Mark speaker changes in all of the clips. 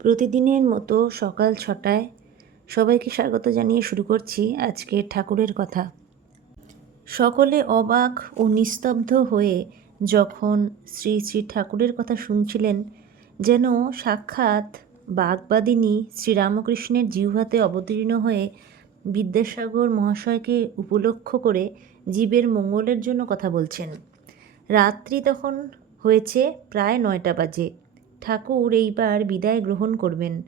Speaker 1: প্রতিদিনের মতো সকাল ছটায় সবাইকে স্বাগত জানিয়ে শুরু করছি আজকে ঠাকুরের কথা। সকলে অবাক ও নিস্তব্ধ হয়ে যখন শ্রী শ্রী ঠাকুরের কথা শুনছিলেন, যেন সাক্ষাৎ বাগবাদিনী শ্রীরামকৃষ্ণের জিহ্বাতে অবতীর্ণ হয়ে বিদ্যাসাগর মহাশয়কে উপলক্ষ করে জীবের মঙ্গলের জন্য কথা বলছেন। রাত্রি তখন হয়েছে প্রায় নয়টা বাজে। ঠাকুর এইবার বিদায় গ্রহণ করবেন।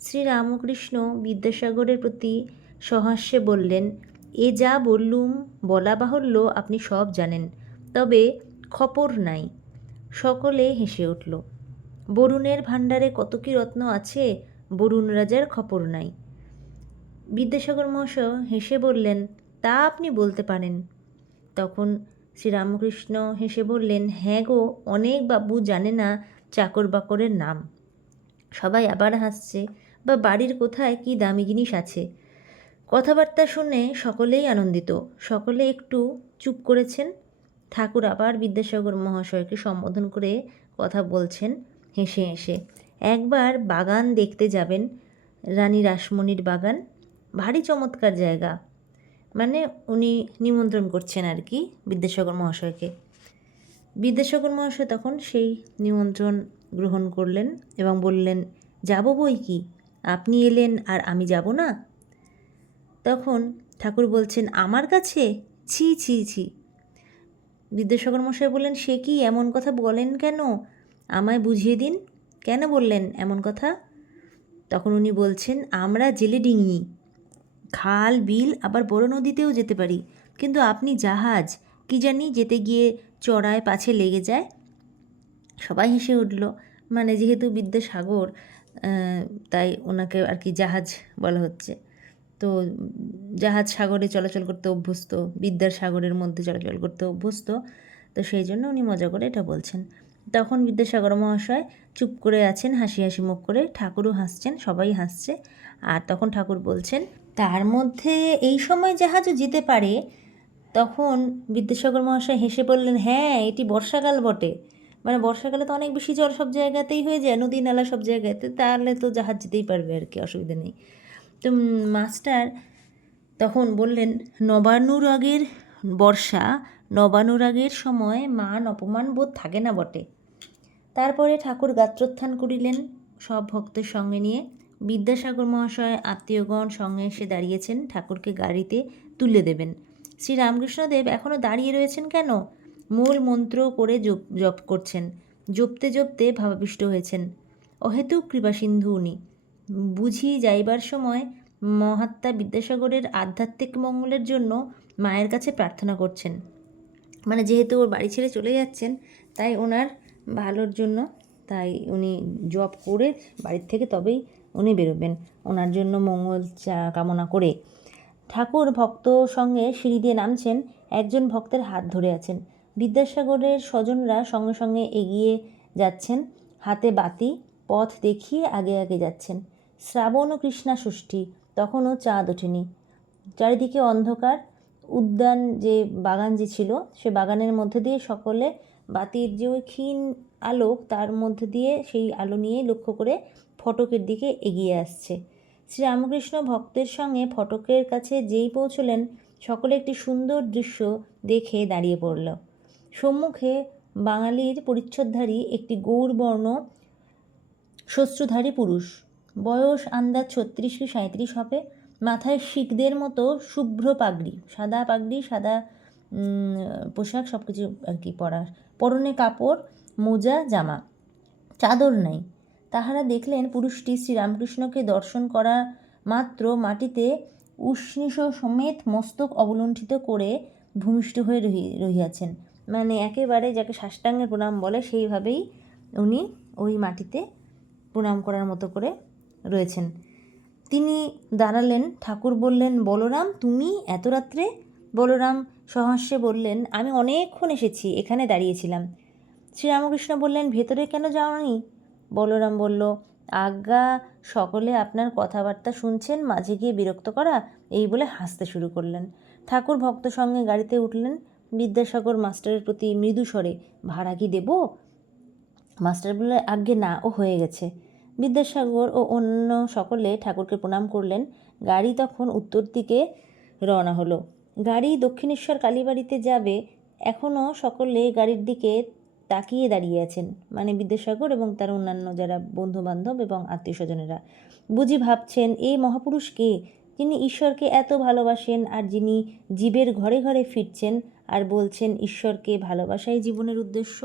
Speaker 1: শ্রীরামকৃষ্ণ বিদ্যাসাগরের প্রতি সহাস্যে বললেন, এ যা বললুম, বলা বাহুল্য আপনি সব জানেন, তবে খপর নাই। সকলে হেসে উঠল, বরুণের ভাণ্ডারে কত কি রত্ন আছে, বরুণ রাজার খপর নাই। বিদ্যাসাগর মহাশয় হেসে বললেন, তা আপনি বলতে পারেন। তখন শ্রীরামকৃষ্ণ হেসে বললেন হ্যাঁ গো, অনেক বাবু জানে না চাকর বাকরের নাম। সবাই আবার হাসছে, বা বাড়ির কোথায় কি দামি জিনিস আছে? কথাবার্তা শুনে সকলেই আনন্দিত। সকলে একটু চুপ করেছেন। ঠাকুর আবার বিদ্যাসাগর মহাশয়কে সম্বোধন করে কথা বলছেন হেসে হেসে। একবার বাগান দেখতে যাবেন, রানী রাসমণির বাগান। ভারী চমৎকার জায়গা। মানে উনি নিমন্ত্রণ করছেন আর কি বিদ্যাসাগর মহাশয়কে। বিদ্যাসাগর মহাশয় তখন সেই নিমন্ত্রণ গ্রহণ করলেন এবং বললেন, যাব বই কি? আপনি এলেন আর আমি যাব না? তখন ঠাকুর বলছেন, আমার কাছে? ছি ছি ছি। বিদ্যাসাগর মশাই বললেন, সে কি এমন কথা বলেন কেন? আমায় বুঝিয়ে দিন। কেন বললেন এমন কথা? তখন উনি বলছেন, আমরা জেলে ডিঙি। খাল, বিল, আবার বড় নদীতেও যেতে পারি। কিন্তু আপনি জাহাজ কি জানি যেতে গিয়ে চড়ায় পাছে লেগে যায়। সবাই হেসে উঠল মানে যেহেতু বিদ্যাসাগর তাই ওনাকে আর কি জাহাজ বলা হচ্ছে। তো জাহাজ সাগরে চলাচল করতে অভ্যস্ত বিদ্যার সাগরের মধ্যে চলাচল করতে অভ্যস্ত, তো সেই জন্য উনি মজা করে এটা বলছেন। তখন বিদ্যাসাগর মহাশয় চুপ করে আছেন, হাসি হাসি মুখ করে, ঠাকুরও হাসছেন, সবাই হাসছে। আর তখন ঠাকুর বলছেন, তার মধ্যে এই সময় জাহাজও যেতে পারে তখন বিদ্যাসাগর মহাশয় হেসে বললেন হ্যাঁ এটি বর্ষাকাল বটে। মানে বর্ষাকালে তো অনেক বেশি জল সব জায়গাতেই হয়ে যায়, নদী নালা সব জায়গাতে, তাহলে তো জাহাজ যেতেই পারবে আর কি, অসুবিধা নেই। তো মাস্টার তখন বললেন নবানুরাগের বর্ষা নবানুরাগের সময় মান অপমান বোধ থাকে না বটে। তারপরে ঠাকুর গাত্রোত্থান করিলেন সব ভক্তের সঙ্গে নিয়ে। বিদ্যাসাগর মহাশয় আত্মীয়গণ সঙ্গে এসে দাঁড়িয়েছেন, ঠাকুরকে গাড়িতে তুলে দেবেন। শ্রী রামকৃষ্ণদেব এখনও দাঁড়িয়ে রয়েছেন কেন? মূল মন্ত্র করে জপ জপ করছেন। জপতে জপতে ভাবাবিষ্ট হয়েছেন। অহেতুক কৃপাসিন্ধু উনি। বুঝি যাইবার সময় মহাত্মা বিদ্যাসাগরের আধ্যাত্মিক মঙ্গলের জন্য মায়ের কাছে প্রার্থনা করছেন। মানে যেহেতু ওর বাড়ি ছেড়ে চলে যাচ্ছেন, তাই ওনার ভালোর জন্য তাই উনি জব করে বাড়ির থেকে তবেই উনি বেরোবেন। ওনার জন্য মঙ্গল চা কামনা করে। ঠাকুর ভক্ত সঙ্গে সিঁড়ি দিয়ে নামছেন, একজন ভক্তের হাত ধরে আছেন। বিদ্যাসাগরের স্বজনরা সঙ্গে সঙ্গে এগিয়ে যাচ্ছেন, হাতে বাতি, পথ দেখিয়ে আগে আগে যাচ্ছেন। শ্রাবণ ও কৃষ্ণা ষষ্ঠী, তখনও চাঁদ ওঠেনি। চারিদিকে অন্ধকার, উদ্যান যে বাগান যে ছিল, সে বাগানের মধ্যে দিয়ে সকলে বাতির যে ওই ক্ষীণ আলোক, তার মধ্যে দিয়ে সেই আলো নিয়ে লক্ষ্য করে ফটকের দিকে এগিয়ে আসছে। শ্রীরামকৃষ্ণ ভক্তের সঙ্গে ফটকের কাছে যেই পৌঁছলেন, সকলে একটি সুন্দর দৃশ্য দেখে দাঁড়িয়ে পড়ল। সম্মুখে বাঙালির পরিচ্ছদধারী একটি গৌরবর্ণ শস্ত্রধারী পুরুষ। বয়স আন্দাজ ছত্রিশ কি সাঁত্রিশ হবে। মাথায় শিখদের মতো শুভ্র পাগড়ি, সাদা পাগড়ি, সাদা পোশাক সব কিছু আর কি পরা। পরনে কাপড়, মোজা, জামা। চাদর নাই। তাহারা দেখলেন পুরুষটি শ্রীরামকৃষ্ণকে দর্শন করা মাত্র মাটিতে উষ্ণিস সমেত মস্তক অবলুণ্ঠিত করে ভূমিষ্ঠ হয়ে রহি, রহিয়াছেন। মানে একেবারে যাকে সাষ্টাঙ্গের প্রণাম বলে, সেইভাবেই উনি ওই মাটিতে প্রণাম করার মতো করে রয়েছেন। তিনি দাঁড়ালেন, ঠাকুর বললেন, বলরাম, তুমি এত রাত্রে? বলরাম সহাস্যে বললেন, আমি অনেকক্ষণ এসেছি, এখানে দাঁড়িয়েছিলাম। শ্রীরামকৃষ্ণ বললেন, ভেতরে কেন যাওনি? বলরাম বলল, আজ্ঞা, সকলে আপনার কথাবার্তা শুনছেন, মাঝে গিয়ে বিরক্ত করা? এই বলে হাসতে শুরু করলেন। ঠাকুর ভক্ত সঙ্গে গাড়িতে উঠলেন। বিদ্যাসাগর মাস্টারের প্রতি মৃদু স্বরে, ভাড়া কি দেব? মাস্টার বললে আজ্ঞে, না, ও হয়ে গেছে। বিদ্যাসাগর ও অন্য সকলে ঠাকুরকে প্রণাম করলেন। গাড়ি তখন উত্তর দিকে রওনা হলো। গাড়ি দক্ষিণেশ্বর কালীবাড়িতে যাবে। এখনও সকলে গাড়ির দিকে তাকিয়ে দাঁড়িয়ে আছেন মানে বিদ্যাসাগর এবং তার অন্যান্য যারা বন্ধুবান্ধব এবং আত্মীয় স্বজনেরা বুঝি ভাবছেন এই মহাপুরুষ কে? যিনি ঈশ্বরকে এত ভালোবাসেন আর যিনি জীবের ঘরে ঘরে ফিরছেন আর বলছেন, ঈশ্বরকে ভালোবাসাই জীবনের উদ্দেশ্য